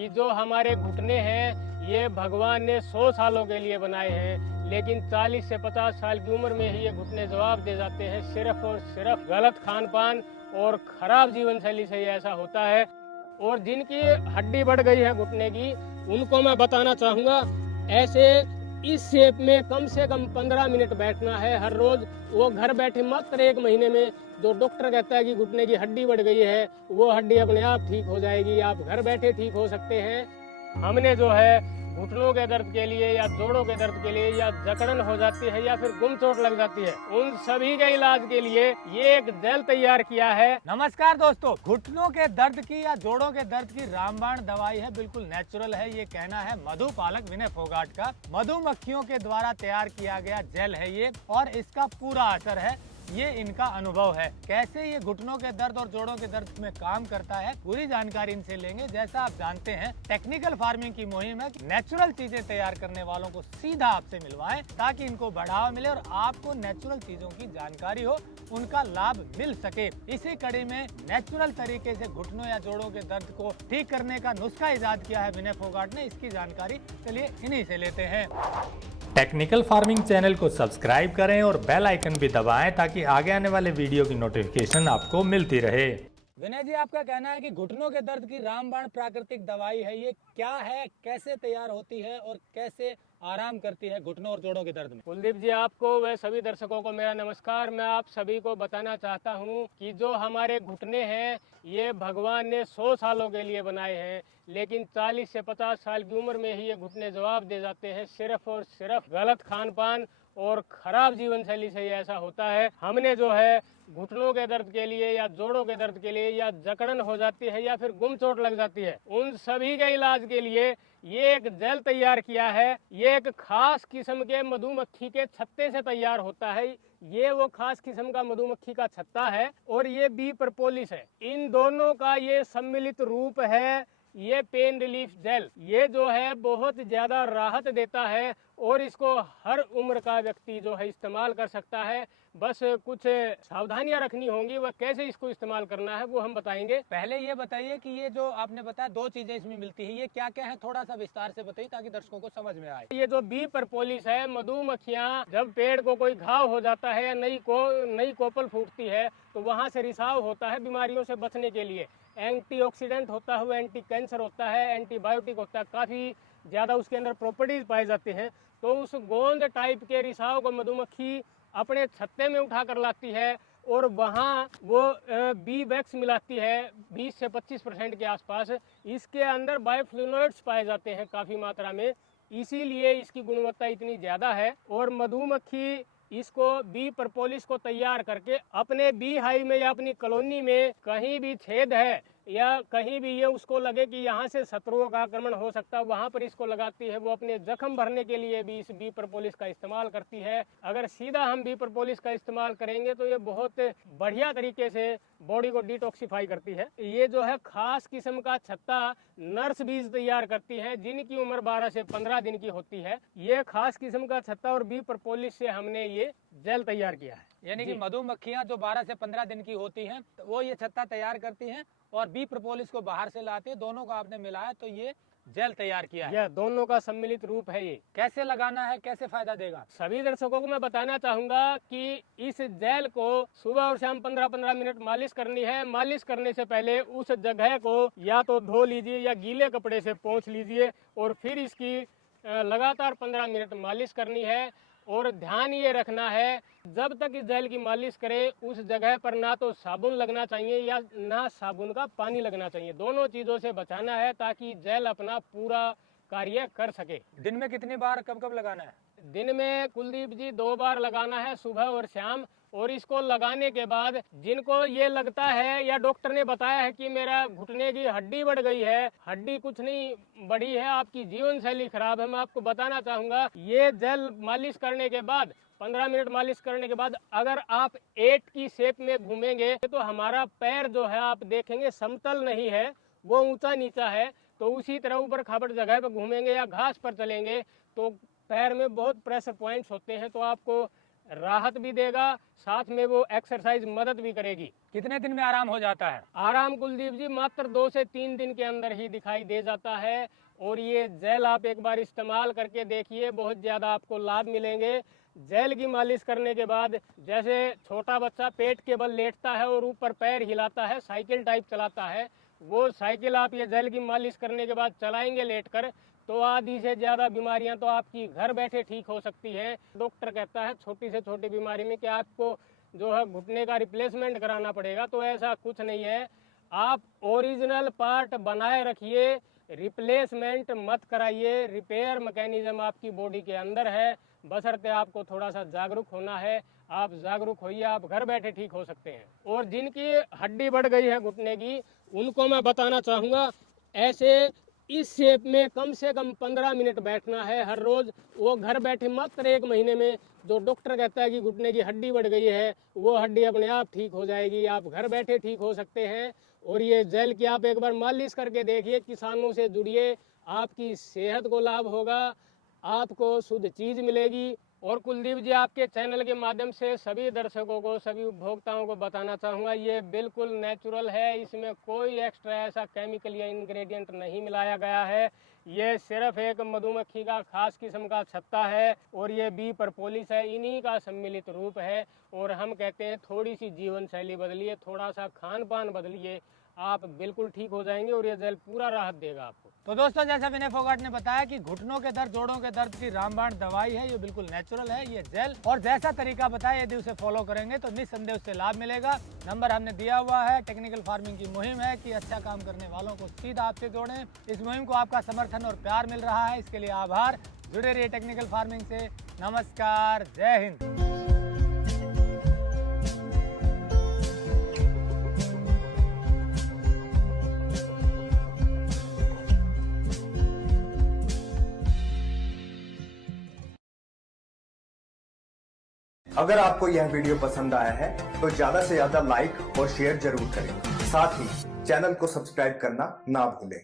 कि जो हमारे घुटने हैं ये भगवान ने 100 सालों के लिए बनाए हैं, लेकिन 40 से 50 साल की उम्र में ही ये घुटने जवाब दे जाते हैं। सिर्फ और सिर्फ गलत खान पान और खराब जीवन शैली से ये ऐसा होता है। और जिनकी हड्डी बढ़ गई है घुटने की, उनको मैं बताना चाहूँगा, ऐसे इस शेप में कम से कम 15 मिनट बैठना है हर रोज। वो घर बैठे मात्र 1 महीने में जो डॉक्टर कहता है कि घुटने की हड्डी बढ़ गई है, वो हड्डी अपने आप ठीक हो जाएगी। आप घर बैठे ठीक हो सकते हैं। हमने जो है घुटनों के दर्द के लिए या जोड़ों के दर्द के लिए या जकड़न हो जाती है या फिर गुम चोट लग जाती है, उन सभी के इलाज के लिए ये एक जेल तैयार किया है। नमस्कार दोस्तों, घुटनों के दर्द की या जोड़ों के दर्द की रामबाण दवाई है, बिल्कुल नेचुरल है। ये कहना है मधुपालक विनय फोगाट का। मधुमक्खियों के द्वारा तैयार किया गया जेल है ये, और इसका पूरा असर है, ये इनका अनुभव है। कैसे ये घुटनों के दर्द और जोड़ों के दर्द में काम करता है, पूरी जानकारी इनसे लेंगे। जैसा आप जानते हैं, टेक्निकल फार्मिंग की मुहिम है, नेचुरल चीजें तैयार करने वालों को सीधा आपसे मिलवाएं ताकि इनको बढ़ावा मिले और आपको नेचुरल चीजों की जानकारी हो, उनका लाभ मिल सके। इसी कड़ी में नेचुरल तरीके से घुटनों या जोड़ों के दर्द को ठीक करने का नुस्खा इजाद किया है विनय फोगाट ने। इसकी जानकारी चलिए इन्हीं से लेते हैं। टेक्निकल फार्मिंग चैनल को सब्सक्राइब करें और बेल आइकन भी दबाएं ताकि आगे आने वाले वीडियो की नोटिफिकेशन आपको मिलती रहे। विनय जी, आपका कहना है कि घुटनों के दर्द की रामबाण प्राकृतिक दवाई है, ये क्या है, कैसे तैयार होती है और कैसे आराम करती है घुटनों और जोड़ों के दर्द में? कुलदीप जी, आपको व सभी दर्शकों को मेरा नमस्कार। मैं आप सभी को बताना चाहता हूं कि जो हमारे घुटने हैं ये भगवान ने 100 सालों के लिए बनाए हैं, लेकिन 40 से 50 साल की उम्र में ही ये घुटने जवाब दे जाते हैं। सिर्फ और सिर्फ गलत खान पान और खराब जीवन शैली से ये ऐसा होता है। हमने जो है घुटनों के दर्द के लिए या जोड़ों के दर्द के लिए या जकड़न हो जाती है या फिर गुम चोट लग जाती है, उन सभी के इलाज के लिए ये एक जेल तैयार किया है। ये एक खास किस्म के मधुमक्खी के छत्ते से तैयार होता है। ये वो खास किस्म का मधुमक्खी का छत्ता है और ये बी प्रपोलिस है। इन दोनों का ये सम्मिलित रूप है ये पेन रिलीफ जेल। ये जो है बहुत ज्यादा राहत देता है और इसको हर उम्र का व्यक्ति जो है इस्तेमाल कर सकता है। बस कुछ सावधानियां रखनी होंगी, वह कैसे इसको इस्तेमाल करना है वो हम बताएंगे। पहले ये बताइए कि ये जो आपने बताया 2 चीजें इसमें मिलती है, ये क्या क्या है, थोड़ा सा विस्तार से बताइए ताकि दर्शकों को समझ में आए। ये जो बी प्रपोलिस है, मधुमक्खियां जब पेड़ को कोई घाव हो जाता है या नई कोपल फूटती है तो वहां से रिसाव होता है बीमारियों से बचने के लिए। एंटीऑक्सीडेंट होता है, एंटी कैंसर होता है, एंटीबायोटिक होता है, काफ़ी ज़्यादा उसके अंदर प्रॉपर्टीज पाए जाते हैं। तो उस गोंद टाइप के रिसाव को मधुमक्खी अपने छत्ते में उठा कर लाती है और वहाँ वो बी वैक्स मिलाती है 20 से 25% के आसपास। इसके अंदर बायोफ्लैवोनॉइड्स पाए जाते हैं काफ़ी मात्रा में, इसीलिए इसकी गुणवत्ता इतनी ज़्यादा है। और मधुमक्खी इसको बी प्रपोलिस को तैयार करके अपने बी हाइव में या अपनी कॉलोनी में कहीं भी छेद है या कहीं भी ये उसको लगे कि यहाँ से शत्रुओं का आक्रमण हो सकता है, वहाँ पर इसको लगाती है। वो अपने जख्म भरने के लिए भी इस बी प्रपोलिस का इस्तेमाल करती है। अगर सीधा हम बी प्रपोलिस का इस्तेमाल करेंगे तो ये बहुत बढ़िया तरीके से बॉडी को डिटॉक्सिफाई करती है। ये जो है खास किस्म का छत्ता नर्स बीज तैयार करती है जिनकी उम्र 12 से 15 दिन की होती है। ये खास किस्म का छत्ता और बी प्रपोलिस से हमने ये जेल तैयार किया है। यानी कि मधुमक्खियां जो 12 से 15 दिन की होती हैं वो ये छत्ता तैयार करती हैं और बी प्रपोलिस को बाहर से लाती है, दोनों को आपने मिलाया तो ये जेल तैयार किया है। यह दोनों का सम्मिलित रूप है। ये कैसे लगाना है, कैसे फायदा देगा? सभी दर्शकों को मैं बताना चाहूंगा कि इस जेल को सुबह और शाम 15-15 मिनट मालिश करनी है। मालिश करने से पहले उस जगह को या तो धो लीजिए या गीले कपड़े से पोंछ लीजिए और फिर इसकी लगातार 15 मिनट मालिश करनी है। और ध्यान ये रखना है, जब तक इस जेल की मालिश करें उस जगह पर ना तो साबुन लगना चाहिए या ना साबुन का पानी लगना चाहिए। दोनों चीज़ों से बचाना है ताकि जेल अपना पूरा कार्य कर सके। दिन में कितनी बार कब कब लगाना है? दिन में कुलदीप जी 2 बार लगाना है, सुबह और शाम। और इसको लगाने के बाद जिनको ये लगता है या डॉक्टर ने बताया है कि मेरा घुटने की हड्डी बढ़ गई है, हड्डी कुछ नहीं बढ़ी है, आपकी जीवन शैली खराब है, मैं आपको बताना चाहूँगा ये जेल मालिश करने के बाद 15 मिनट मालिश करने के बाद अगर आप 8 की शेप में घूमेंगे तो हमारा पैर जो है आप देखेंगे समतल नहीं है, वो ऊंचा नीचा है। तो उसी तरह ऊपर खाबड़ जगह पर घूमेंगे या घास पर चलेंगे तो पैर में बहुत प्रेशर पॉइंट्स होते हैं, तो आपको राहत भी देगा, साथ में वो एक्सरसाइज मदद भी करेगी। कितने दिन में आराम हो जाता है? आराम कुलदीप जी मात्र 2 से 3 दिन के अंदर ही दिखाई दे जाता है। और ये जेल आप एक बार इस्तेमाल करके देखिए, बहुत ज़्यादा आपको लाभ मिलेंगे। जेल की मालिश करने के बाद जैसे छोटा बच्चा पेट के बल लेटता है और ऊपर पैर हिलाता है, साइकिल टाइप चलाता है, वो साइकिल आप ये जेल की मालिश करने के बाद चलाएंगे लेटकर, तो आधी से ज़्यादा बीमारियां तो आपकी घर बैठे ठीक हो सकती हैं। डॉक्टर कहता है छोटी से छोटी बीमारी में कि आपको जो है घुटने का रिप्लेसमेंट कराना पड़ेगा, तो ऐसा कुछ नहीं है। आप ओरिजिनल पार्ट बनाए रखिए, रिप्लेसमेंट मत कराइए। रिपेयर मैकेनिज्म आपकी बॉडी के अंदर है, बशर्ते आपको थोड़ा सा जागरूक होना है। आप जागरूक होइए, आप घर बैठे ठीक हो सकते हैं। और जिनकी हड्डी बढ़ गई है घुटने की, उनको मैं बताना चाहूँगा, ऐसे इस शेप में कम से कम 15 मिनट बैठना है हर रोज। वो घर बैठे मात्र 1 महीने में जो डॉक्टर कहता है कि घुटने की हड्डी बढ़ गई है, वो हड्डी अपने आप ठीक हो जाएगी। आप घर बैठे ठीक हो सकते हैं। और ये जेल की आप एक बार मालिश करके देखिए, किसानों से जुड़िए, आपकी सेहत को लाभ होगा, आपको शुद्ध चीज़ मिलेगी। और कुलदीप जी, आपके चैनल के माध्यम से सभी दर्शकों को, सभी उपभोक्ताओं को बताना चाहूँगा, ये बिल्कुल नेचुरल है, इसमें कोई एक्स्ट्रा ऐसा केमिकल या इंग्रेडिएंट नहीं मिलाया गया है। ये सिर्फ एक मधुमक्खी का खास किस्म का छत्ता है और ये बी प्रपोलिस है, इन्हीं का सम्मिलित रूप है। और हम कहते हैं थोड़ी सी जीवन शैली बदलिए, थोड़ा सा खान पान बदलिए, आप बिल्कुल ठीक हो जाएंगे और ये जेल पूरा राहत देगा आपको। तो दोस्तों, जैसा विनय फोगाट ने बताया कि घुटनों के दर्द, जोड़ों के दर्द की रामबाण दवाई है, ये बिल्कुल नेचुरल है ये जेल। और जैसा तरीका बताया, यदि उसे फॉलो करेंगे तो निस्संदेह उससे लाभ मिलेगा। नंबर हमने दिया हुआ है। टेक्निकल फार्मिंग की मुहिम है कि अच्छा काम करने वालों को सीधा आपसे जोड़ें। इस मुहिम को आपका समर्थन और प्यार मिल रहा है, इसके लिए आभार। जुड़े रहिए टेक्निकल फार्मिंग से। नमस्कार, जय हिंद। अगर आपको यह वीडियो पसंद आया है तो ज्यादा से ज्यादा लाइक और शेयर जरूर करें। साथ ही चैनल को सब्सक्राइब करना ना भूलें।